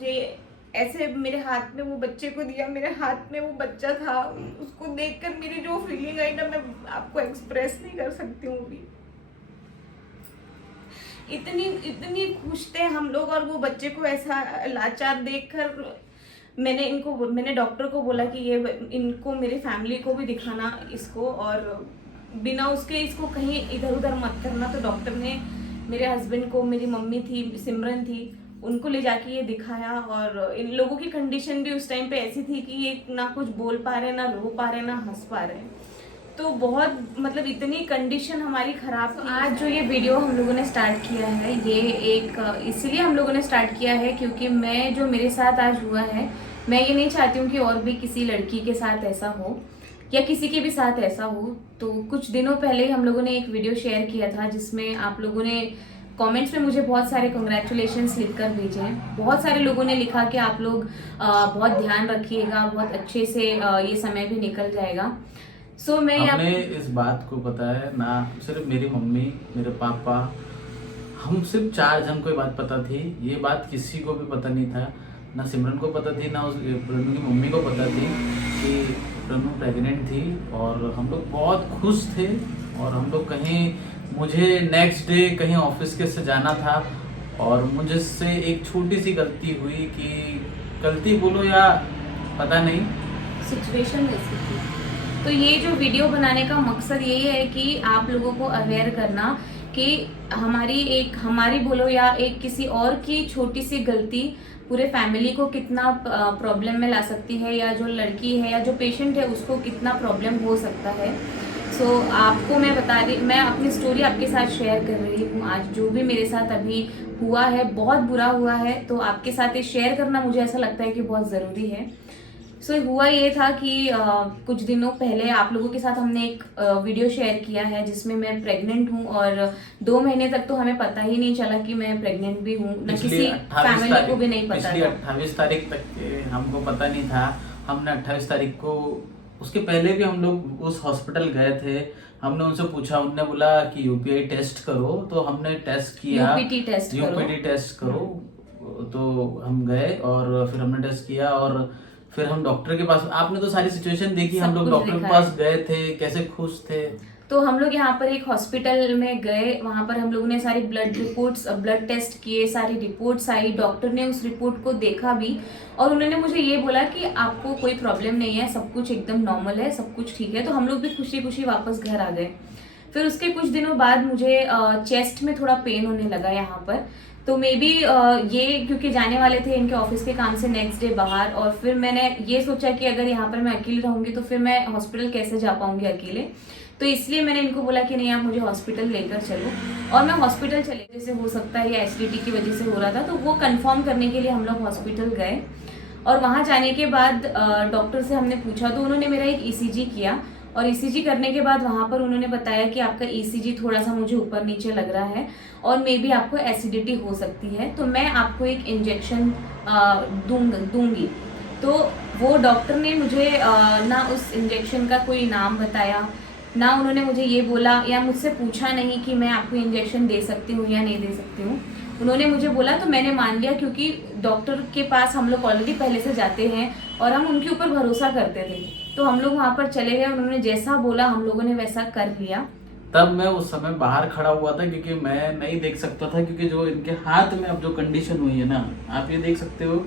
मुझे ऐसे मेरे हाथ में वो बच्चे को दिया, मेरे हाथ में वो बच्चा था, उसको देखकर मेरी जो फीलिंग आई ना, मैं आपको एक्सप्रेस नहीं कर सकती हूँ अभी। इतनी इतनी खुश थे हम लोग, और वो बच्चे को ऐसा लाचार देखकर मैंने डॉक्टर को बोला कि ये इनको मेरी फैमिली को भी दिखाना इसको, और बिना उसके इसको कहीं इधर उधर मत करना। तो डॉक्टर ने मेरे हस्बैंड को, मेरी मम्मी थी सिमरन थी, उनको ले जाके ये दिखाया। और इन लोगों की कंडीशन भी उस टाइम पे ऐसी थी कि ये ना कुछ बोल पा रहे, ना रो पा रहे, ना हंस पा रहे। तो बहुत मतलब इतनी कंडीशन हमारी खराब थी। आज जो ये वीडियो हम लोगों ने स्टार्ट किया है, ये एक इसलिए हम लोगों ने स्टार्ट किया है क्योंकि मैं जो मेरे साथ आज हुआ है, मैं ये नहीं चाहती हूँ कि और भी किसी लड़की के साथ ऐसा हो या किसी के भी साथ ऐसा हो। तो कुछ दिनों पहले हम लोगों ने एक वीडियो शेयर किया था जिसमें आप लोगों ने कमेंट्स में मुझे बहुत सारे कंग्रेचुलेशंस लिखकर भेजे हैं। बहुत सारे लोगों ने लिखा कि आप लोग बहुत ध्यान रखिएगा, बहुत अच्छे से ये समय भी निकल जाएगा। मैं हमने इस बात को पता है ना, सिर्फ मेरी मम्मी, मेरे पापा, हम सिर्फ 4 जन को ये बात पता थी। ये बात किसी को भी पता नहीं था, ना सिमरन को पता थी, ना उस प्रणु की मम्मी को पता थी कि प्रणु प्रेग्नेंट थी। और हम लोग बहुत खुश थे। और हम लोग कहीं, मुझे नेक्स्ट डे कहीं ऑफिस के से जाना था, और मुझसे एक छोटी सी गलती हुई, कि गलती बोलो या पता नहीं, सिचुएशन वैसी थी। तो ये जो वीडियो बनाने का मकसद यही है कि आप लोगों को अवेयर करना कि हमारी बोलो या एक किसी और की छोटी सी गलती पूरे फैमिली को कितना प्रॉब्लम में ला सकती है, या जो लड़की है या जो पेशेंट है उसको कितना प्रॉब्लम हो सकता है। आपको मैं बता रही, मैं अपनी स्टोरी आपके साथ शेयर कर रही हूँ। आज जो भी मेरे साथ अभी हुआ है बहुत बुरा हुआ है, तो आपके साथ ये शेयर करना मुझे ऐसा लगता है कि बहुत ज़रूरी है। हुआ ये था कि कुछ दिनों पहले आप लोगों के साथ हमने एक वीडियो शेयर किया है जिसमें मैं प्रेग्नेंट हूँ, और 2 महीने तक तो हमें पता ही नहीं चला कि मैं प्रेग्नेंट भी हूँ, न किसी फैमिली को भी नहीं पता था। 28 तारीख तक हमको पता नहीं था। हमने 28 तारीख को, उसके पहले भी हम लोग उस हॉस्पिटल गए थे। हमने उनसे पूछा, उनने बोला कि यूपीआई टेस्ट करो, तो हमने टेस्ट किया, यूपीटी टेस्ट करो। तो हम गए और फिर हमने टेस्ट किया, और फिर हम डॉक्टर के पास, आपने तो सारी सिचुएशन देखी, हम लोग डॉक्टर के पास गए थे, कैसे खुश थे। तो हम लोग यहाँ पर एक हॉस्पिटल में गए, वहां पर हम लोगों ने सारी ब्लड टेस्ट किए, सारी रिपोर्ट्स आई, डॉक्टर ने उस रिपोर्ट को देखा भी, और उन्होंने मुझे ये बोला कि आपको कोई प्रॉब्लम नहीं है, सब कुछ एकदम नॉर्मल है, सब कुछ ठीक है। तो हम लोग भी खुशी खुशी वापस घर आ गए। फिर उसके कुछ दिनों बाद मुझे चेस्ट में थोड़ा पेन होने लगा यहाँ पर। तो मे बी ये क्योंकि जाने वाले थे इनके ऑफिस के काम से नेक्स्ट डे बाहर, और फिर मैंने ये सोचा कि अगर यहाँ पर मैं अकेली रहूंगी तो फिर मैं हॉस्पिटल कैसे जा पाऊंगी अकेले। तो इसलिए मैंने इनको बोला कि नहीं, आप मुझे हॉस्पिटल लेकर चलो। और मैं हॉस्पिटल चले, जैसे हो सकता है या एसिडिटी की वजह से हो रहा था, तो वो कंफर्म करने के लिए हम लोग हॉस्पिटल गए। और वहाँ जाने के बाद डॉक्टर से हमने पूछा, तो उन्होंने मेरा एक ईसीजी किया, और ईसीजी करने के बाद वहाँ पर उन्होंने बताया कि आपका ईसीजी थोड़ा सा मुझे ऊपर नीचे लग रहा है, और मे बी आपको एसिडिटी हो सकती है, तो मैं आपको एक इंजेक्शन दूंगी। तो वो डॉक्टर ने मुझे ना उस इंजेक्शन का कोई नाम बताया, ना उन्होंने मुझे ये बोला या मुझसे पूछा नहीं कि मैं आपको इंजेक्शन दे सकती हूँ या नहीं दे सकती हूँ। उन्होंने मुझे बोला तो मैंने मान लिया, क्योंकि डॉक्टर के पास हम लोग ऑलरेडी पहले से जाते हैं और हम उनके ऊपर भरोसा करते थे। तो हम लोग वहाँ पर चले गए, उन्होंने जैसा बोला हम लोगों ने वैसा कर लिया। तब मैं उस समय बाहर खड़ा हुआ था, क्योंकि मैं नहीं देख सकता था, क्योंकि जो इनके हाथ में अब जो कंडीशन हुई है ना, आप ये देख सकते हो,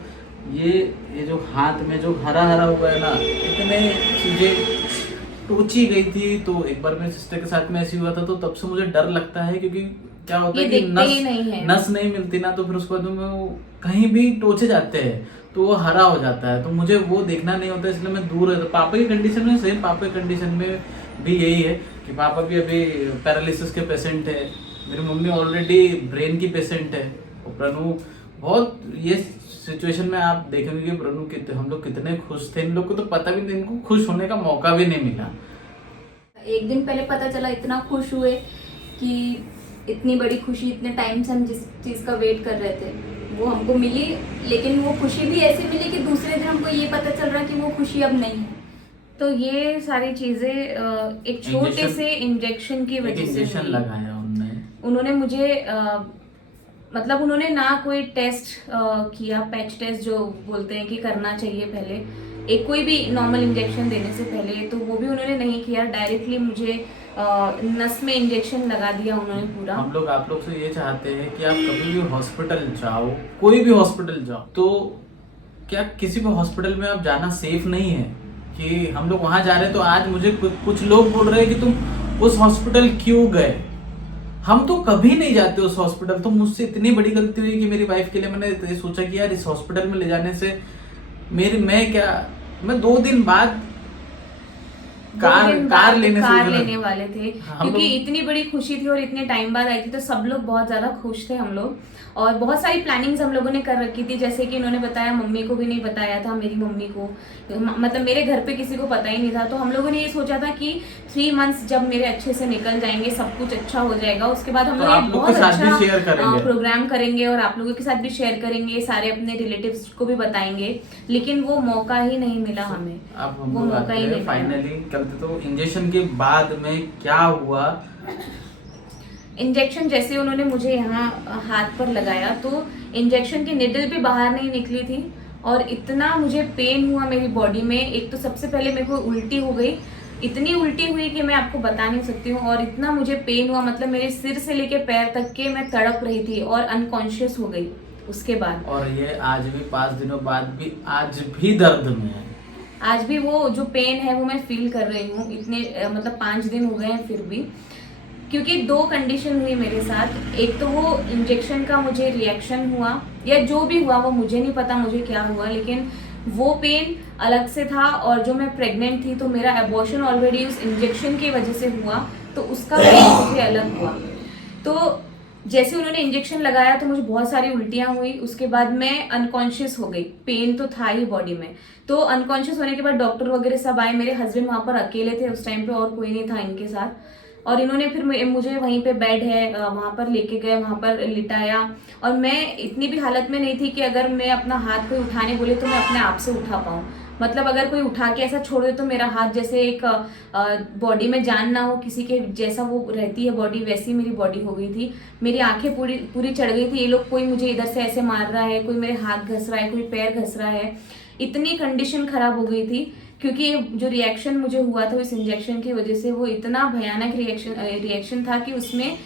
ये जो हाथ में जो हरा हरा हुआ है ना, इतने चीजें टोची गई थी। तो एक बार मेरे सिस्टर के साथ में ऐसी हुआ था, तो तब से मुझे डर लगता है, क्योंकि क्या होता है कि नस नहीं मिलती ना, तो फिर उसके बाद में वो कहीं भी टोचे जाते हैं तो वो हरा हो जाता है, तो मुझे वो देखना नहीं होता, इसलिए मैं दूर रहता। पापा की कंडीशन में सेम, पापा की कंडीशन में भी यही है कि पापा भी अभी पैरालिसिस के पेशेंट है, मेरी मम्मी ऑलरेडी ब्रेन की पेशेंट है, और प्रणु बहुत, ये सिचुएशन में आप देखेंगे कि प्रणु हम लोग कितने खुश थे। इन लोग को तो पता भी नहीं, इनको खुश होने का मौका भी नहीं मिला। एक दिन पहले पता चला, इतना खुश हुए कि इतनी बड़ी खुशी इतने टाइम से हम जिस चीज़ का वेट कर रहे थे वो हमको मिली, लेकिन वो खुशी भी ऐसे मिली कि दूसरे दिन हमको ये पता चल रहा कि वो खुशी अब नहीं है। तो ये सारी चीजें एक छोटे से इंजेक्शन की वजह से लगाया उन्होंने मुझे मतलब उन्होंने ना कोई टेस्ट किया, पैच टेस्ट जो बोलते हैं कि करना चाहिए पहले एक कोई भी नॉर्मल इंजेक्शन देने से पहले, तो वो भी उन्होंने नहीं किया। डायरेक्टली मुझे नस में इंजेक्शन लगा दिया उन्होंने पूरा। हम लोग आप लोग से ये चाहते हैं कि आप कभी भी हॉस्पिटल जाओ, कोई भी हॉस्पिटल जाओ, तो क्या किसी भी हॉस्पिटल में आप जाना सेफ नहीं है कि हम लोग वहां जा रहे हैं। तो आज मुझे कुछ लोग बोल रहे हैं कि तुम उस हॉस्पिटल क्यों गए। हम तो कभी नहीं जाते उस हॉस्पिटल। तो मुझसे इतनी बड़ी गलती हुई कि मेरी वाइफ के लिए मैंने ये सोचा कि यार इस हॉस्पिटल में ले जाने से मैं 2 दिन बाद कार लेने वाले थे, हम क्योंकि लोग इतनी बड़ी खुशी थी और इतने टाइम बाद आई थी, तो सब लोग बहुत ज्यादा खुश थे हम लोग। और बहुत सारी प्लानिंग्स हम लोगों ने कर रखी थी, जैसे कि इन्होंने बताया, मम्मी को भी नहीं बताया था, मेरी मम्मी को, मतलब मेरे घर पे किसी को पता ही नहीं था। तो हम लोगों ने ये सोचा था कि 3 मंथ्स जब मेरे अच्छे से निकल जाएंगे, सब कुछ अच्छा हो जाएगा, उसके बाद हम तो लोग आप एक लोग बहुत के साथ भी अच्छा शेयर करेंगे। प्रोग्राम करेंगे और आप लोगों के साथ भी शेयर करेंगे, सारे अपने रिलेटिव्स को भी बताएंगे, लेकिन वो मौका ही नहीं मिला हमें। अब हम वो लोग मौका ही आते हैं नहीं फाइनली कल। तो इंजेक्शन के बाद में क्या हुआ? इंजेक्शन जैसे उन्होंने मुझे यहाँ हाथ पर लगाया, तो इंजेक्शन की निडल भी बाहर नहीं निकली थी और इतना मुझे पेन हुआ मेरी बॉडी में। एक तो सबसे पहले मेरे को उल्टी हो गई, इतनी उल्टी हुई कि मैं आपको बता नहीं सकती हूँ। और इतना मुझे पेन हुआ, मतलब मेरे सिर से लेके पैर तक के मैं तड़प रही थी और अनकॉन्शियस हो गई उसके बाद। और ये आज भी 5 दिनों बाद भी आज भी दर्द में है। आज भी वो जो पेन है वो मैं फील कर रही हूँ, इतने मतलब 5 दिन हो गए हैं फिर भी। क्योंकि 2 कंडीशन हुई मेरे साथ। एक तो वो इंजेक्शन का मुझे रिएक्शन हुआ, या जो भी हुआ वो मुझे नहीं पता मुझे क्या हुआ, लेकिन वो पेन अलग से था। और जो मैं प्रेग्नेंट थी तो मेरा एबॉर्शन ऑलरेडी उस इंजेक्शन की वजह से हुआ, तो उसका पेन मुझे अलग हुआ। तो जैसे उन्होंने इंजेक्शन लगाया तो मुझे बहुत सारी उल्टियां हुई, उसके बाद मैं अनकॉन्शियस हो गई। पेन तो था ही बॉडी में, तो अनकॉन्शियस होने के बाद डॉक्टर वगैरह सब आए। मेरे हस्बैंड वहां पर अकेले थे उस टाइम पे, और कोई नहीं था इनके साथ। और इन्होंने फिर मुझे वहीं पे बेड है वहां पर लेके गए, वहां पर लिटाया। और मैं इतनी भी हालत में नहीं थी कि अगर मैं अपना हाथ कोई उठाने बोले तो मैं अपने आप से उठा पाऊँ। मतलब अगर कोई उठा के ऐसा छोड़ दे तो मेरा हाथ जैसे एक बॉडी में जान ना हो किसी के, जैसा वो रहती है बॉडी, वैसी मेरी बॉडी हो गई थी। मेरी आंखें पूरी चढ़ गई थी। ये लोग, कोई मुझे इधर से ऐसे मार रहा है, कोई मेरे हाथ घस रहा है, कोई पैर घस रहा है। इतनी कंडीशन खराब हो गई थी, क्योंकि जो रिएक्शन मुझे हुआ था इस इंजेक्शन की वजह से, वो इतना भयानक रिएक्शन था कि उसमें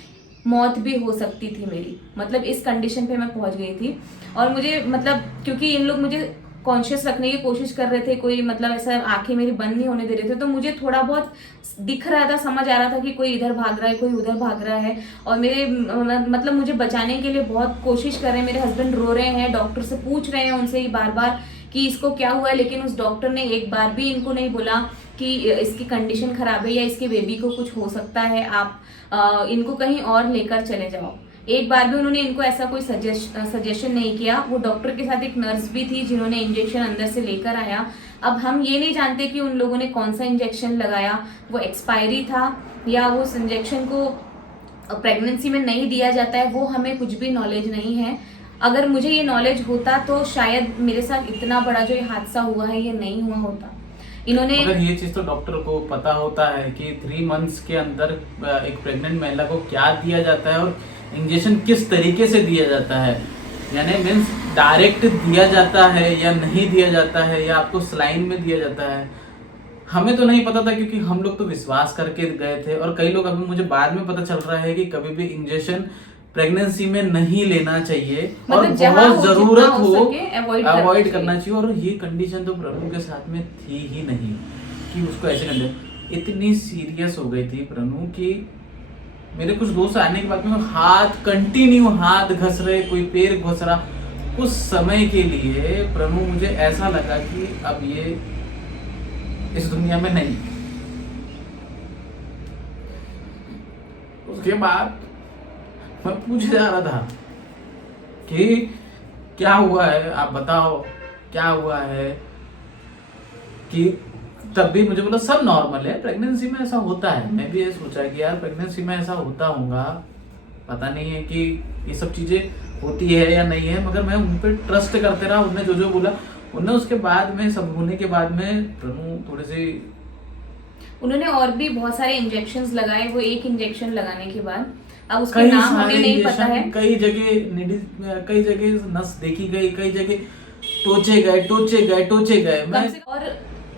मौत भी हो सकती थी मेरी। मतलब इस कंडीशन पे मैं पहुंच गई थी। और मुझे मतलब क्योंकि इन लोग मुझे कॉन्शियस रखने की कोशिश कर रहे थे, कोई मतलब ऐसा आंखें मेरी बंद नहीं होने दे रहे थे, तो मुझे थोड़ा बहुत दिख रहा था, समझ आ रहा था कि कोई इधर भाग रहा है, कोई उधर भाग रहा है। और मेरे मतलब मुझे बचाने के लिए बहुत कोशिश कर रहे हैं। मेरे हस्बैंड रो रहे हैं, डॉक्टर से पूछ रहे हैं उनसे ही बार बार कि इसको क्या हुआ है, लेकिन उस डॉक्टर ने एक बार भी इनको नहीं बोला कि इसकी कंडीशन खराब है या इसके बेबी को कुछ हो सकता है, आप इनको कहीं और लेकर चले जाओ। एक बार भी उन्होंने इनको ऐसा कोई सजेशन नहीं किया। वो डॉक्टर के साथ एक नर्स भी थी जिन्होंने इंजेक्शन अंदर से लेकर आया। अब हम ये नहीं जानते कि उन लोगों ने कौन सा इंजेक्शन लगाया, वो एक्सपायरी था या वो उस इंजेक्शन को प्रेगनेंसी में नहीं दिया जाता है, वो हमें कुछ भी नॉलेज नहीं है। अगर मुझे ये नॉलेज होता तो शायद मेरे साथ इतना बड़ा जो ये हादसा हुआ है ये नहीं हुआ होता। इन्होंने, मगर ये चीज तो डॉक्टर को पता होता है कि 3 मंथ्स के अंदर एक प्रेग्नेंट महिला को क्या दिया जाता है और इंजेक्शन किस तरीके से दिया जाता है। यानी मीन्स डायरेक्ट दिया जाता है या नहीं दिया जाता है, या आपको सलाइन में दिया जाता है, हमें तो नहीं पता था, क्योंकि हम लोग तो विश्वास करके गए थे। और कई लोग, अभी मुझे बाद में पता चल रहा है कि कभी भी इंजेक्शन प्रेगनेंसी में नहीं लेना चाहिए, और मतलब बहुत जरूरत हो अवॉइड करना चाहिए। और ये कंडीशन तो प्रणु के साथ में थी ही नहीं कि उसको ऐसे कंडीशन, इतनी सीरियस हो गई थी प्रणु की मेरे कुछ दोस्त आने के बाद में हाथ कंटिन्यू हाथ घस रहे, कोई पैर घस रहा। कुछ समय के लिए प्रणु मुझे ऐसा लगा कि अब ये इस दुनिया में नहीं। उसके बाद मैं पूछे जा रहा था कि क्या हुआ है, आप बताओ क्या हुआ है। कि तब भी मुझे बोला सब नॉर्मल है, प्रेगनेंसी में ऐसा होता है। मैं भी ये सोचा कि यार प्रेगनेंसी में ऐसा होता होगा, पता नहीं है कि ये सब चीजें होती है या नहीं है, मगर मैं उन पर ट्रस्ट करते रहा। उन्होंने जो बोला उन्हें, उसके बाद में सब होने के बाद में प्रणु थोड़े से, उन्होंने और भी बहुत सारे इंजेक्शंस लगाए। वो एक इंजेक्शन लगाने के बाद अब उसके नाम हमें नहीं पता है। कई जगह नस देखी गई, कई जगह टोचे गए मैं। और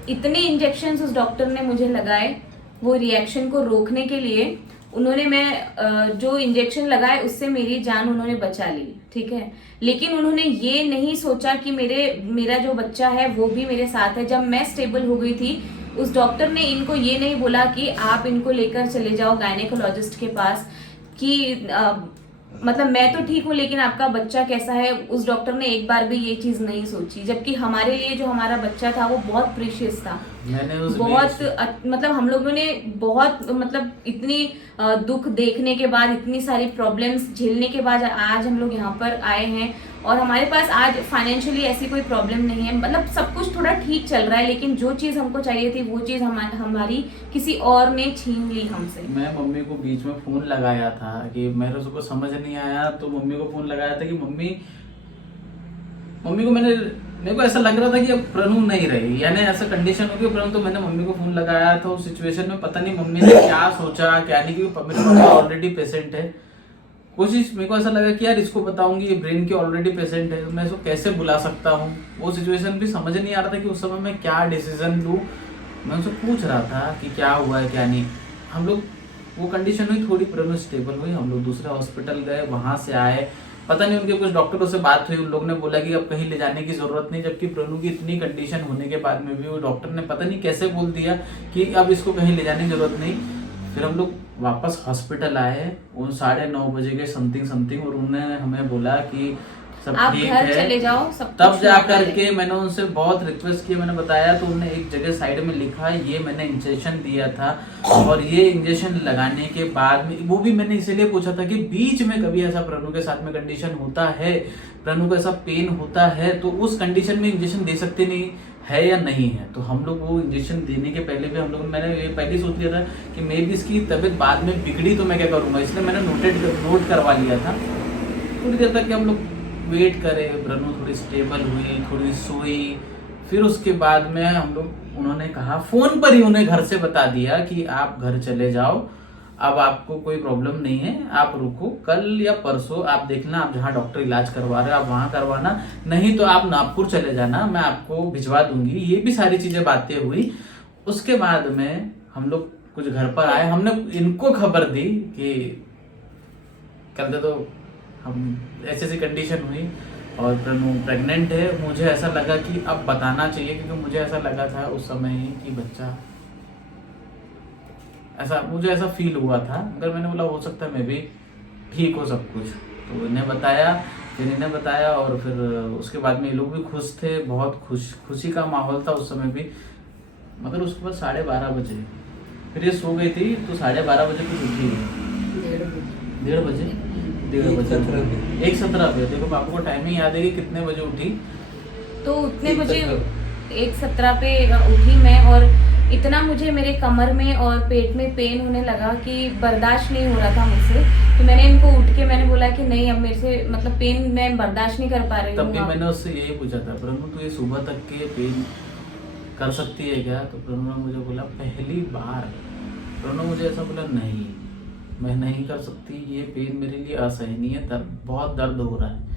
इतने इंजेक्शंस उस डॉक्टर ने मुझे लगाए वो रिएक्शन को रोकने के लिए। उन्होंने मैं जो इंजेक्शन लगाए उससे मेरी जान उन्होंने बचा ली, ठीक है। लेकिन उन्होंने ये नहीं सोचा कि मेरा जो बच्चा है वो भी मेरे साथ है। जब मैं स्टेबल हो गई थी उस डॉक्टर ने इनको ये नहीं बोला कि आप इनको लेकर चले जाओ गायनेकोलॉजिस्ट के पास कि मतलब मैं तो ठीक हूँ लेकिन आपका बच्चा कैसा है। उस डॉक्टर ने एक बार भी ये चीज नहीं सोची, जबकि हमारे लिए जो हमारा बच्चा था वो बहुत प्रीशियस था। बहुत मतलब हम लोगों ने बहुत मतलब इतनी दुख देखने के बाद, इतनी सारी प्रॉब्लम्स झेलने के बाद आज हम लोग यहाँ पर आए हैं और हमारे पास आज फाइनेंशियली ऐसी कोई प्रॉब्लम नहीं है। मतलब सब कुछ थोड़ा ठीक चल रहा है, लेकिन जो चीज हमको चाहिए थी वो चीज हमारी किसी और ने छीन ली हमसे। मैं मम्मी को बीच में फोन लगाया था कि मेरे को समझ नहीं आया, तो मम्मी को फोन लगाया था कि मम्मी को मेरे को ऐसा लग रहा था कि अब प्रणु नहीं रही, यानी ऐसा कंडीशन होगी प्रणु। तो मैंने मम्मी को फोन लगाया था उस सिचुएशन में, पता नहीं मम्मी ने क्या सोचा क्या नहीं, क्योंकि मेरे पापा ऑलरेडी पेशेंट है। कोशिश मेरे को ऐसा लगा कि यार इसको बताऊंगी, ये ब्रेन के ऑलरेडी पेशेंट है, मैं इसको कैसे बुला सकता हूँ। वो सिचुएशन भी समझ नहीं आ रहा था कि उस समय मैं क्या डिसीजन लूँ। मैं उनसे पूछ रहा था कि क्या हुआ है क्या नहीं। हम लोग वो कंडीशन हुई थोड़ी, प्रणु स्टेबल हुई, हम लोग दूसरे हॉस्पिटल गए, वहां से आए। पता नहीं उनके कुछ डॉक्टरों से बात हुई, उन लोग ने बोला कि अब कहीं ले जाने की जरूरत नहीं, जबकि प्रणु की इतनी कंडीशन होने के बाद में भी वो डॉक्टर ने पता नहीं कैसे बोल दिया कि अब इसको कहीं ले जाने की जरूरत नहीं। फिर हम लोग वापस हॉस्पिटल आए उन 9:30 बजे के समथिंग और उन्होंने हमें बोला कि सब आप ठीक घर है, चले जाओ, सब तब जा करके मैंने उनसे बहुत रिक्वेस्ट किया, मैंने बताया तो उन्होंने एक जगह साइड में लिखा ये मैंने इंजेक्शन दिया था और ये इंजेक्शन लगाने के बाद में, वो भी मैंने इसीलिए पूछा था कि बीच में कभी ऐसा प्रणु के साथ में कंडीशन होता है, प्रणु को ऐसा पेन होता है तो उस कंडीशन में इंजेक्शन दे सकते नहीं है या नहीं है। तो हम लोग वो इंजेक्शन देने के पहले भी मैंने ये पहले ही सोच लिया था कि मे भी इसकी तबीयत बाद में बिगड़ी तो मैं क्या करूँगा, इसलिए मैंने नोट करवा लिया था। थोड़ी देर तक हम लोग वेट करे, प्रणु थोड़ी स्टेबल हुई, थोड़ी सोई। फिर उसके बाद में हम लोग, उन्होंने कहा फोन पर ही उन्हें घर से बता दिया कि आप घर चले जाओ, अब आपको कोई प्रॉब्लम नहीं है, आप रुको, कल या परसों आप देखना, आप जहाँ डॉक्टर इलाज करवा रहे हो आप वहाँ करवाना, नहीं तो आप नागपुर चले जाना, मैं आपको भिजवा दूंगी। ये भी सारी चीजें बातें हुई। उसके बाद में हम लोग कुछ घर पर आए, हमने इनको खबर दी कि कर दे, तो हम ऐसी कंडीशन हुई और प्रणु प्रेग्नेंट है। मुझे ऐसा लगा कि अब बताना चाहिए, क्योंकि मुझे ऐसा लगा था उस समय ही कि बच्चा, ऐसा मुझे ऐसा फील हुआ था। अगर मैंने बोला हो सकता है मैं भी ठीक हो सब कुछ, तो इन्हें बताया और फिर उसके बाद में ये लोग भी खुश थे, बहुत खुशी का माहौल था उस समय भी। मगर उसके बाद 12:30 बजे फिर ये सो गई थी, तो 12:30 बजे कुछ उठी, 1:17 पे। देखो पापा को टाइमिंग याद है कि कितने बजे उठी, तो उतने बजे 1:17 पे उठी मैं और इतना मुझे मेरे कमर में और पेट में पेन होने लगा कि बर्दाश्त नहीं हो रहा था मुझसे। तो मैंने इनको उठ के मैंने बोला कि नहीं, अब मेरे से मतलब पेन मैं बर्दाश्त नहीं कर पा रही हूँ। तब भी मैंने उससे यही पूछा था, प्रणु तू ये सुबह तक के पेन कर सकती है क्या? तो प्रणु ने मुझे बोला पहली बार, प्रणु मुझे ऐसा बोला नहीं मैं नहीं कर सकती, ये पेन मेरे लिए असहनीय है, बहुत दर्द हो रहा है,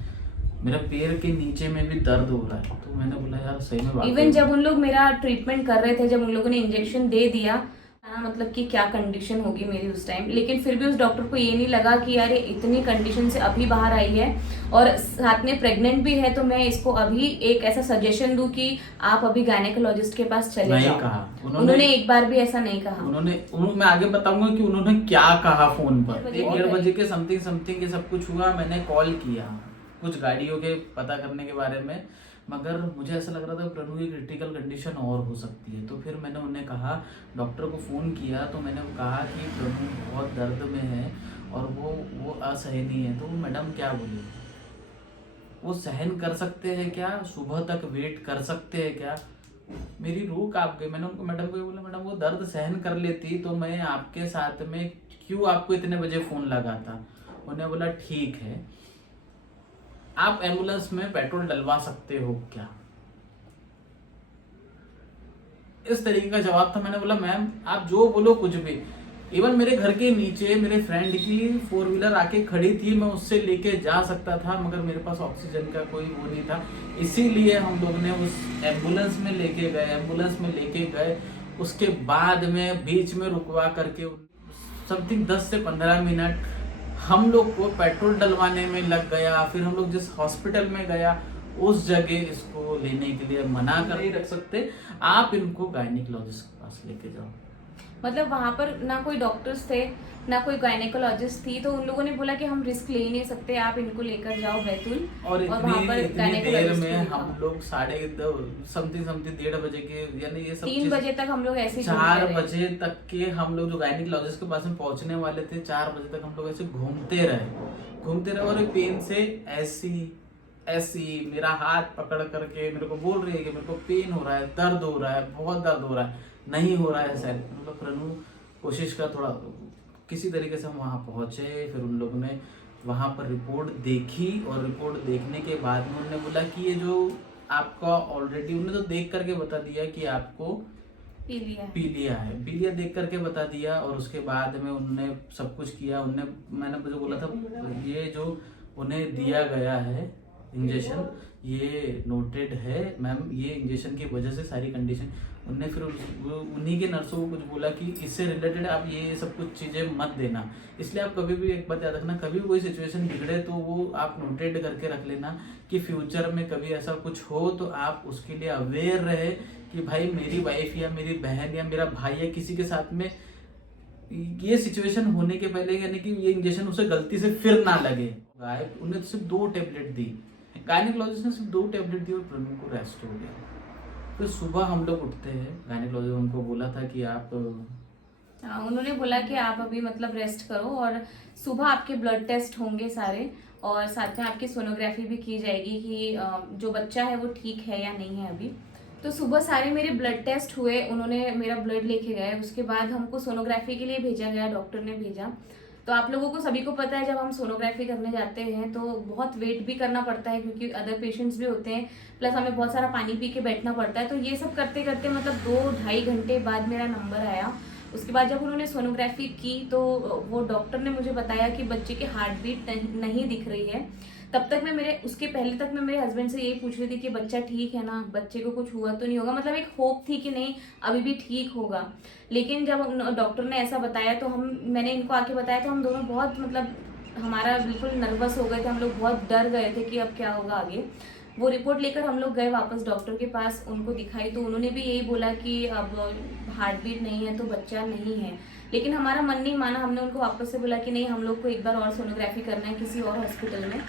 मेरा पैर के नीचे में भी दर्द हो रहा है। तो मैंने बोला यार सही में बात। इवन जब उन लोग मेरा ट्रीटमेंट कर रहे थे, जब उन लोगों ने इंजेक्शन दे दिया, मतलब कि क्या कंडीशन होगी मेरी उस टाइम, लेकिन फिर भी उस डॉक्टर को ये नहीं लगा कि यार ये इतनी कंडीशन से अभी बाहर आई है और साथ में प्रेग्नेंट भी है, तो मैं इसको अभी एक ऐसा सजेशन दूं कि आप अभी गायनेकोलॉजिस्ट के पास चले जाओ। कहा उन्होंने एक बार भी ऐसा नहीं कहा। मैं आगे बताऊंगा कि उन्होंने क्या कहा फोन पर। 1:30 बजे के समथिंग ये सब कुछ हुआ। मैंने कॉल किया कुछ गाड़ियों के पता करने के बारे में, मगर मुझे ऐसा लग रहा था प्रणु की क्रिटिकल कंडीशन और हो सकती है। तो फिर मैंने उन्हें कहा, डॉक्टर को फ़ोन किया, तो मैंने कहा कि प्रणु बहुत दर्द में है और वो असहनीय है। तो मैडम क्या बोली, वो सहन कर सकते हैं क्या, सुबह तक वेट कर सकते हैं क्या? मेरी रूह कांप गई। मैंने उनको मैडम को बोला, मैडम वो दर्द सहन कर लेती तो मैं आपके साथ में क्यों आपको इतने बजे फ़ोन लगाता। उन्होंने बोला ठीक है, आप एम्बुलेंस में पेट्रोल डलवा सकते हो क्या? इस तरीके का जवाब था। मैंने बोला मैम आप जो बोलो कुछ भी, इवन मेरे घर के नीचे मेरे फ्रेंड की 4 व्हीलर आके खड़ी थी, मैं उससे लेके जा सकता था, मगर मेरे पास ऑक्सीजन का कोई वो नहीं था। इसीलिए हम लोग ने उस एम्बुलेंस में लेके गए। उसके बाद में बीच में रुकवा करके समथिंग 10 से 15 मिनट हम लोग को पेट्रोल डलवाने में लग गया। फिर हम लोग जिस हॉस्पिटल में गया उस जगह इसको लेने के लिए मना कर नहीं रख सकते, आप इनको गायनिकोलॉजिस्ट के पास लेके जाओ। मतलब वहाँ पर ना कोई डॉक्टर्स थे ना कोई गायनेकोलॉजिस्ट थी, तो उन लोगों ने बोला कि हम रिस्क ले ही नहीं सकते, आप इनको लेकर जाओ बैतूल। और वहाँ पर इतनी देर gynecologist में को हम लोग 12:30 1:30 बजे के, यानी ये सब 3 बजे तक हम लोग ऐसे ही 4 घूमते रहे। बजे तक के हम लोग जो गायनिकोलॉजिस्ट के पास में पहुंचने वाले थे, 4 बजे तक हम लोग ऐसे घूमते रहे और पेन से ऐसी मेरा हाथ पकड़ करके मेरे को बोल रही है कि मेरे को पेन हो रहा है, दर्द हो रहा है, बहुत दर्द हो रहा है, नहीं हो रहा है सर। मतलब प्रनु कोशिश कर, थोड़ा किसी तरीके से हम वहाँ पहुँचे। फिर उन लोगों ने वहाँ पर रिपोर्ट देखी और रिपोर्ट देखने के बाद में उन्होंने बोला कि ये जो आपका ऑलरेडी, उन्होंने तो देख करके बता दिया कि आपको पीलिया देख करके बता दिया। और उसके बाद में उन्होंने सब कुछ किया। मैंने जो बोला था, ये जो उन्हें दिया गया है इंजेक्शन, ये नोटेड है मैम, ये इंजेक्शन की वजह से सारी कंडीशन। उनने फिर उन्हीं के नर्सों को कुछ बोला कि इससे रिलेटेड आप ये सब कुछ चीज़ें मत देना। इसलिए आप कभी भी एक बात याद रखना, कभी भी कोई सिचुएशन बिगड़े तो वो आप नोटेड करके रख लेना कि फ्यूचर में कभी ऐसा कुछ हो तो आप उसके लिए अवेयर रहे कि भाई मेरी वाइफ या मेरी बहन या मेरा भाई या किसी के साथ में ये सिचुएशन होने के पहले, यानी कि ये इंजेक्शन उसे गलती से फिर ना लगे। उन्हें सिर्फ 2 टैबलेट दी, गायनिकोलॉजिस्ट ने सिर्फ 2 टैबलेट दी और प्रनु को रेस्ट हो गया। फिर सुबह हम लोग उठते हैं, गायनिकोलॉजिस्ट उनको बोला था कि आप, उन्होंने बोला कि आप अभी मतलब रेस्ट करो और सुबह आपके ब्लड टेस्ट होंगे सारे, और साथ में आपकी सोनोग्राफी भी की जाएगी कि जो बच्चा है वो ठीक है या नहीं है अभी। तो सुबह सारे मेरे ब्लड टेस्ट हुए, उन्होंने मेरा ब्लड लेके गए। उसके बाद हमको सोनोग्राफी के लिए भेजा गया, डॉक्टर ने भेजा। तो आप लोगों को सभी को पता है, जब हम सोनोग्राफी करने जाते हैं तो बहुत वेट भी करना पड़ता है, क्योंकि अदर पेशेंट्स भी होते हैं, प्लस हमें बहुत सारा पानी पी के बैठना पड़ता है। तो ये सब करते करते मतलब 2-2.5 घंटे बाद मेरा नंबर आया। उसके बाद जब उन्होंने सोनोग्राफी की तो वो डॉक्टर ने मुझे बताया कि बच्चे की हार्ट बीट नहीं दिख रही है। तब तक उसके पहले तक मैं मेरे हस्बैंड से यही पूछ रही थी कि बच्चा ठीक है ना, बच्चे को कुछ हुआ तो नहीं होगा, मतलब एक होप थी कि नहीं अभी भी ठीक होगा। लेकिन जब डॉक्टर ने ऐसा बताया तो मैंने इनको आके बताया तो हम दोनों बहुत मतलब हमारा बिल्कुल नर्वस हो गए थे, हम लोग बहुत डर गए थे कि अब क्या होगा आगे। वो रिपोर्ट लेकर हम लोग गए वापस डॉक्टर के पास, उनको दिखाई तो उन्होंने भी यही बोला कि अब हार्ट बीट नहीं है तो बच्चा नहीं है। लेकिन हमारा मन नहीं माना, हमने उनको वापस से बोला कि नहीं हम लोग को एक बार और सोनोग्राफी करना है किसी और हॉस्पिटल में।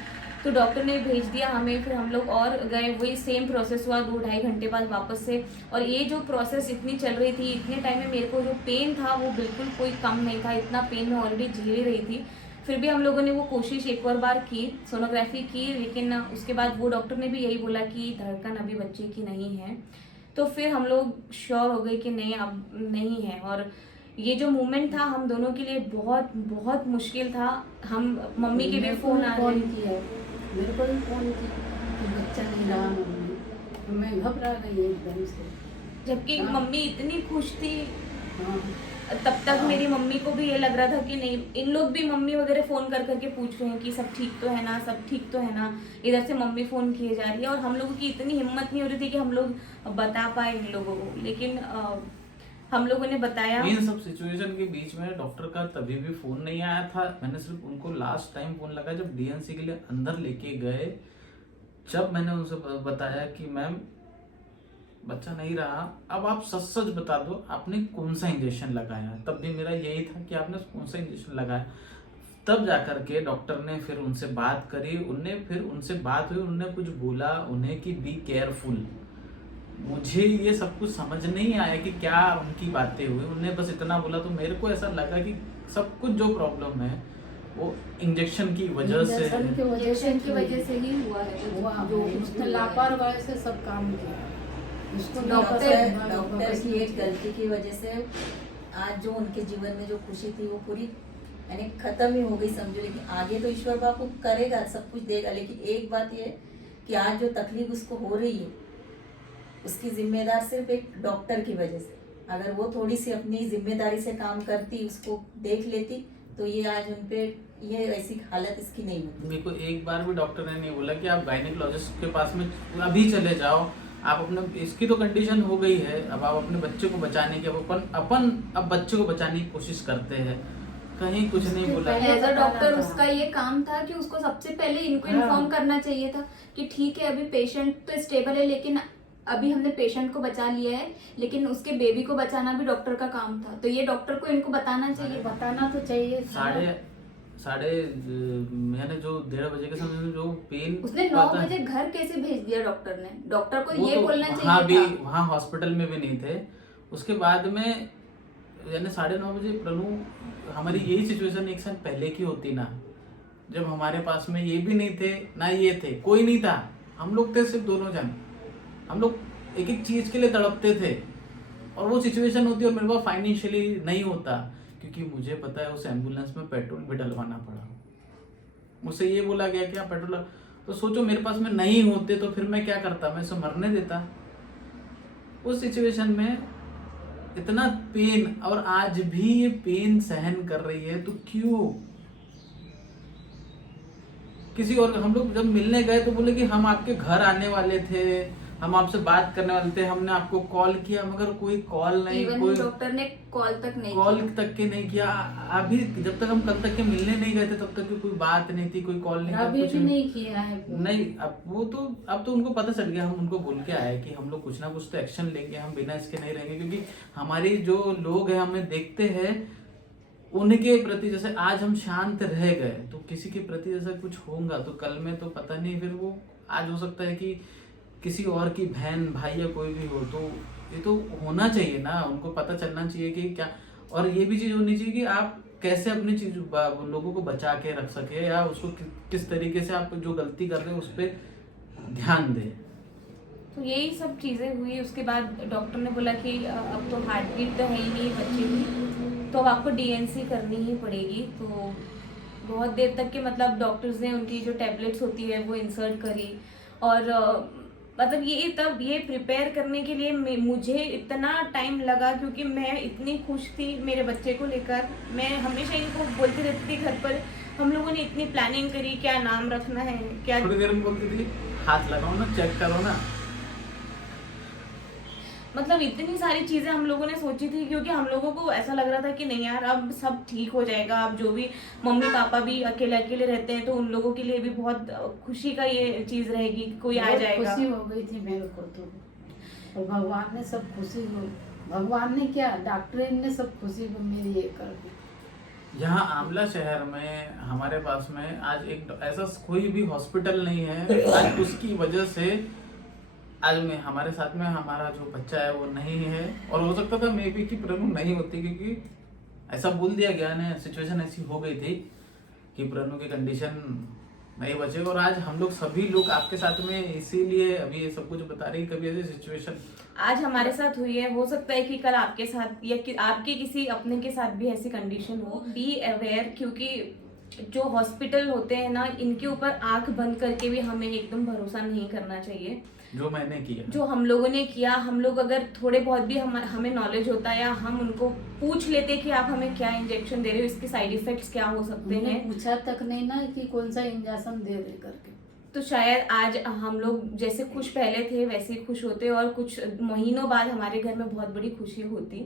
तो डॉक्टर ने भेज दिया हमें, फिर हम लोग और गए, वही सेम प्रोसेस हुआ 2-2.5 घंटे बाद वापस से। और ये जो प्रोसेस इतनी चल रही थी, इतने टाइम में मेरे को जो पेन था वो बिल्कुल कोई कम नहीं था, इतना पेन मैं ऑलरेडी झेल रही थी। फिर भी हम लोगों ने वो कोशिश एक और बार की, सोनोग्राफी की, लेकिन उसके बाद वो डॉक्टर ने भी यही बोला कि धड़कन अभी बच्चे की नहीं है। तो फिर हम लोग श्योर हो गए कि नहीं अब नहीं है। और ये जो मोमेंट था हम दोनों के लिए बहुत बहुत मुश्किल था। हम मम्मी के भी फोन आ रहे थे, मेरे को भी फोन किया कि बच्चा नहीं रहा मम्मी, तो मैं घबरा गई एकदम से। जबकि मम्मी इतनी खुश थी। हाँ, तब तक मेरी मम्मी को भी ये लग रहा था कि नहीं, इन लोग भी मम्मी वगैरह फोन कर करके पूछ रहे हैं कि सब ठीक तो है ना, सब ठीक तो है ना। इधर से मम्मी फोन किए जा रही है और हम लोगों की इतनी हिम्मत नहीं हो रही थी कि हम लोग बता पाए इन लोगों को। लेकिन हम लोगों ने बताया। इन सब सिचुएशन के बीच में डॉक्टर का तभी भी फोन नहीं आया था। मैंने सिर्फ उनको लास्ट टाइम फोन लगा जब डीएनसी के लिए अंदर लेके गए, जब मैंने उनसे बताया कि मैम बच्चा नहीं रहा, अब आप सच सच बता दो आपने कौन सा इंजेक्शन लगाया। तब भी मेरा यही था कि आपने कौन सा इंजेक्शन लगाया। तब जाकर के डॉक्टर ने फिर उनसे बात करी, उनसे बात हुई, उन्होंने कुछ बोला उन्हें कि बी केयरफुल। मुझे ये सब कुछ समझ नहीं आया कि क्या उनकी बातें हुई। उन्होंने बस इतना बोला तो मेरे को ऐसा लगा कि सब कुछ जो प्रॉब्लम है वो इंजेक्शन की वजह से है। इंजेक्शन की वजह से ही हुआ है। जो उसने लापरवाही से सब काम किया। उसको डॉक्टर की एक गलती की वजह से आज जो उनके जीवन में जो खुशी थी वो पूरी यानी खत्म ही हो गई समझो। लेकिन आगे तो ईश्वर बापू करेगा, सब कुछ देगा। लेकिन एक बात ये कि आज जो तकलीफ उसको हो रही है उसकी जिम्मेदार सिर्फ एक डॉक्टर की वजह से। अगर वो थोड़ी सी अपनी जिम्मेदारी से काम करती, उसको देख लेती, तो ये आज उनपे ये ऐसी हालत इसकी नहीं होती। मेरे को एक बार भी डॉक्टर ने नहीं बोला कि आप गायनेकोलॉजिस्ट के पास में अभी चले जाओ, आप अपने, इसकी तो कंडीशन हो गई है, अब आप अपने बच्चे को बचाने की, अब बच्चे को बचाने की कोशिश करते हैं, कहीं कुछ नहीं बोला। एज अ डॉक्टर उसका ये काम था कि उसको सबसे पहले इनको हाँ। इन्फॉर्म करना चाहिए था कि ठीक है अभी पेशेंट तो स्टेबल है, लेकिन अभी हमने पेशेंट को बचा लिया है, लेकिन उसके बेबी को बचाना भी डॉक्टर का काम था, तो ये डॉक्टर को इनको बताना चाहिए। बताना तो चाहिए। साढ़े मैंने जो 1:30 बजे के समय में जो पेन, उसने 9 बजे घर कैसे भेज दिया डॉक्टर ने? डॉक्टर को वो ये तो बोलना वहाँ चाहिए भी, था। वहाँ हॉस्पिटल में भी नहीं थे। उसके बाद में यानी 9:30 बजे प्रनु, हमारी यही सिचुएशन एक साल पहले की होती ना, जब हमारे पास में ये भी नहीं थे ना ये थे, कोई नहीं था, हम लोग थे सिर्फ दोनों जन, हम लोग एक एक चीज के लिए तड़पते थे, और वो सिचुएशन होती और मेरे पास फाइनेंशियली नहीं होता, क्योंकि मुझे पता है उस एम्बुलेंस में पेट्रोल भी डलवाना पड़ा। मुझसे ये बोला गया कि आप पेट्रोल, तो सोचो मेरे पास में नहीं होते तो फिर मैं क्या करता, मैं इसे मरने देता। उस सिचुएशन में इतना पेन, और आज भी ये पेन सहन कर रही है, तो क्यों? किसी और, हम लोग जब मिलने गए तो बोले कि हम आपके घर आने वाले थे, हम आपसे बात करने वाले थे, हमने आपको कॉल किया, मगर कोई कॉल नहीं, इवन कोई डॉक्टर ने कॉल तक नहीं कॉल किया। तक के नहीं किया। अभी जब तक हम कल तक के मिलने नहीं गए थे तब तक की कोई बात नहीं थी, कोई कॉल नहीं था, अभी कुछ भी नहीं किया है वो। नहीं। अब तो उनको पता चल गया, हम उनको बोल के आए कि हम लोग कुछ ना कुछ तो एक्शन लेंगे, हम बिना इसके नहीं रहेंगे, क्योंकि हमारी जो लोग हैं हमें देखते हैं, उनके प्रति जैसे आज हम शांत रह गए, तो किसी के प्रति जैसा कुछ होगा तो कल में तो पता नहीं, फिर वो आज हो सकता है कि किसी और की बहन भाई या कोई भी हो, तो ये तो होना चाहिए ना, उनको पता चलना चाहिए कि क्या। और ये भी चीज होनी चाहिए कि आप कैसे अपनी चीज लोगों को बचा के रख सके, या उसको किस तरीके से आप जो गलती कर रहे हैं उस पर ध्यान दें। तो यही सब चीज़ें हुई। उसके बाद डॉक्टर ने बोला कि अब तो हार्ट बीट तो है ही नहीं बच्चे की, तो अब आपको डीएनसी करनी ही पड़ेगी। तो बहुत देर तक के मतलब डॉक्टर्स ने उनकी जो टैबलेट्स होती है वो इंसर्ट करी, और मतलब ये प्रिपेयर करने के लिए मुझे इतना टाइम लगा, क्योंकि मैं इतनी खुश थी मेरे बच्चे को लेकर। मैं हमेशा इनको बोलती रहती थी घर पर, हम लोगों ने इतनी प्लानिंग करी, क्या नाम रखना है, क्या, थोड़ी देर में बोलती थी हाथ लगाओ ना, चेक करो ना, मतलब इतनी सारी चीजें हम लोगों ने सोची थी, क्योंकि हम लोगों को ऐसा लग रहा था कि नहीं यार अब सब ठीक हो जाएगा। अब जो भी मम्मी पापा भी अकेले अकेले रहते हैं, तो उन लोगों के लिए भी बहुत खुशी का ये चीज रहेगी कि कोई आ बहुत जाएगा। खुशी हो गई थी मेरे को तो, और भगवान ने सब खुशी हो, भगवान ने क्या, डॉक्टर ने सब खुशी को मेरी ये कर दी। यहाँ आमला शहर में हमारे पास में आज एक ऐसा कोई भी हॉस्पिटल नहीं है, आज उसकी वजह से आज में हमारे साथ में हमारा जो बच्चा है वो नहीं है। और हो सकता था मे बी कि प्रनु नहीं होती, क्योंकि ऐसा बोल दिया गया ना, सिचुएशन ऐसी हो गई थी कि प्रनु की कंडीशन नहीं बचे। और आज हम लोग सभी लोग आपके साथ में इसीलिए अभी ये सब कुछ बता रही, कभी ऐसी सिचुएशन आज हमारे साथ हुई है, हो सकता है कि कल आपके साथ या आपके किसी अपने के साथ भी ऐसी कंडीशन हो। बी अवेयर, क्योंकि जो हॉस्पिटल होते हैं ना, इनके ऊपर आंख बंद करके भी हमें एकदम भरोसा नहीं करना चाहिए। जो मैंने किया, जो हम लोगों ने किया, हम लोग अगर थोड़े बहुत भी हमें नॉलेज होता है, या हम उनको पूछ लेते कि आप हमें क्या इंजेक्शन दे रहे हो, इसके साइड इफेक्ट्स क्या हो सकते मैंने हैं, पूछा तक नहीं ना कि कौन सा इंजेक्शन दे करके, तो शायद आज हम लोग जैसे खुश पहले थे वैसे ही खुश होते, और कुछ महीनों बाद हमारे घर में बहुत बड़ी खुशी होती।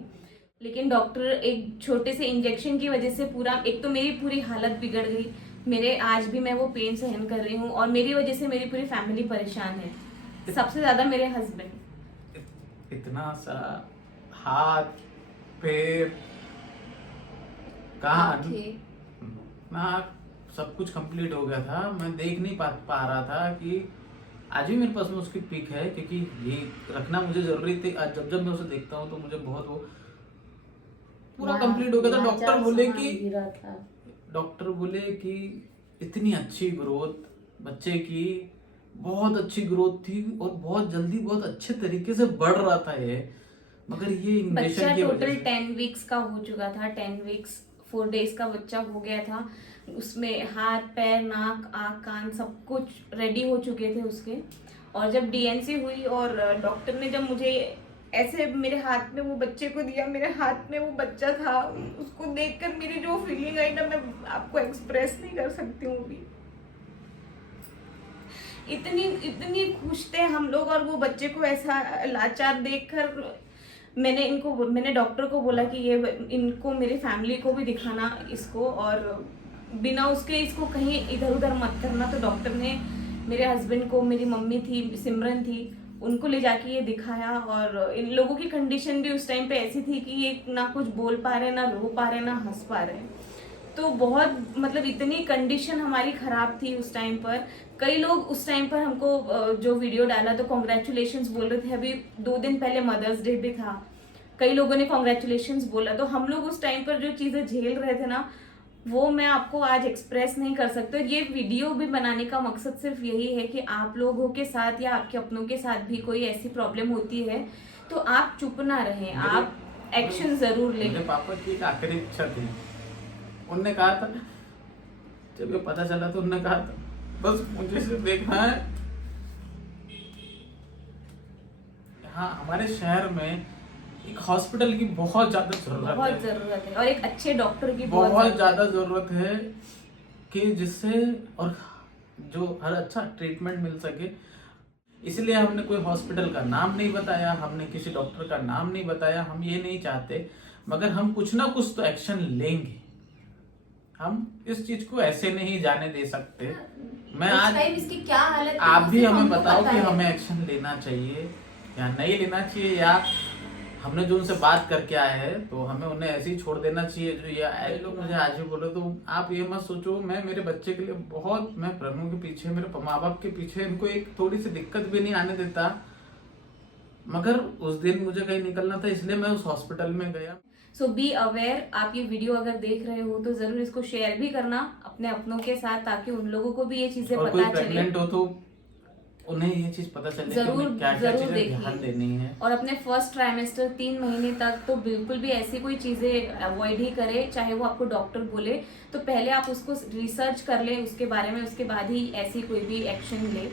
लेकिन डॉक्टर एक छोटे से इंजेक्शन की वजह से पूरा, एक तो मेरी पूरी हालत बिगड़ गई, मेरे आज भी मैं वो पेन सहन कर रही हूँ, और मेरी वजह से मेरी पूरी फैमिली परेशान है, सबसे ज्यादा मेरे हस्बैंड। इतना सा हाथ पैर कान नाक सब कुछ कंप्लीट हो गया था। मैं देख नहीं पा रहा था कि आज भी मेरे पास में उसकी पिक है, क्योंकि ये रखना मुझे जरूरी थी। आज जब मैं उसे देखता हूँ तो मुझे बहुत वो पूरा कंप्लीट हो गया था। डॉक्टर बोले कि इतनी अच्छी ग्रोथ बच्चे की, बहुत अच्छी ग्रोथ थी, और बहुत जल्दी बहुत अच्छे तरीके से बढ़ रहा था ये, मगर ये इंजेक्शन बच्चा की वजह टोटल से 10 वीक्स का हो चुका था, 10 वीक्स 4 डेज का बच्चा हो गया था। उसमें हाथ पैर नाक आँख कान सब कुछ रेडी हो चुके थे उसके। और जब डीएनसी हुई और डॉक्टर ने जब मुझे ऐसे मेरे हाथ में वो बच्चे को दिया, मेरे हाथ में वो बच्चा था, उसको देखकर मेरी जो फीलिंग आई ना, मैं आपको एक्सप्रेस नहीं कर सकती हूँ अभी। इतनी इतनी खुश थे हम लोग, और वो बच्चे को ऐसा लाचार देखकर मैंने डॉक्टर को बोला कि ये इनको मेरी फैमिली को भी दिखाना इसको, और बिना उसके इसको कहीं इधर उधर मत करना। तो डॉक्टर ने मेरे हस्बैंड को, मेरी मम्मी थी सिमरन थी, उनको ले जाके ये दिखाया। और इन लोगों की कंडीशन भी उस टाइम पे ऐसी थी कि ये ना कुछ बोल पा रहे, ना रो पा रहे, ना हंस पा रहे। तो बहुत मतलब इतनी कंडीशन हमारी ख़राब थी उस टाइम पर। कई लोग उस टाइम पर हमको जो वीडियो डाला तो कॉन्ग्रेचुलेशंस बोल रहे थे। अभी 2 दिन पहले मदर्स डे भी था, कई लोगों ने कॉन्ग्रेचुलेशंस बोला। तो हम लोग उस टाइम पर जो चीज़ें झेल रहे थे ना, वो मैं आपको आज एक्सप्रेस नहीं कर सकते। ये वीडियो भी बनाने का मकसद सिर्फ यही है कि आप लोगों के साथ या आपके अपनों के साथ भी कोई ऐसी प्रॉब्लम होती है तो आप चुप ना रहें, आप एक्शन जरूर लें। मेरे पापा की एक आखिरी इच्छा थी, उनने कहा था, जब ये पता चला तो उन्होंने कहा था बस मुझे सिर्फ देखना है। हाँ, हमारे शहर में एक हॉस्पिटल की बहुत ज्यादा बहुत जरूरत है, और एक अच्छे डॉक्टर की बहुत ज्यादा जरूरत है कि जिससे और जो हर अच्छा ट्रीटमेंट मिल सके। इसलिए हमने कोई हॉस्पिटल का नाम नहीं बताया, हमने किसी डॉक्टर का नाम नहीं बताया। हम ये नहीं चाहते, मगर हम कुछ ना कुछ तो एक्शन लेंगे। हम इस चीज को ऐसे नहीं जाने दे सकते। मैं उस आज टाइम इसकी क्या हालत थी, आप भी सिर्फ हमें हमको बताओ पता कि है। हमें एक्शन लेना चाहिए या नहीं लेना चाहिए, या हमने जो उनसे बात करके आए हैं तो हमें उन्हें ऐसे ही छोड़ देना चाहिए। जो ये आए लोग मुझे आज भी बोले, तो आप ये मत सोचो, मैं मेरे बच्चे के लिए बहुत, मैं प्रभु के पीछे, मेरे माँ बाप के पीछे, इनको एक थोड़ी सी दिक्कत भी नहीं आने देता। मगर उस दिन मुझे कहीं निकलना था, इसलिए मैं उस हॉस्पिटल में गया। सो बी अवेयर। आप ये वीडियो अगर देख रहे हो तो जरूर इसको शेयर भी करना अपने अपनों के साथ, ताकि उन लोगों को भी ये चीजें और कोई पता चले। प्रेग्नेंट हो तो उन्हें ये चीज पता चले कि जरूर उन्हें क्या क्या जरूर चीजें देखिए। ध्यान देनी है। और अपने फर्स्ट ट्राइमेस्टर 3 महीने तक तो बिल्कुल भी ऐसी कोई चीजें अवॉइड ही करें, चाहे वो आपको डॉक्टर बोले। तो पहले आप उसको रिसर्च कर ले उसके बारे में, उसके बाद ही ऐसी कोई भी एक्शन ले।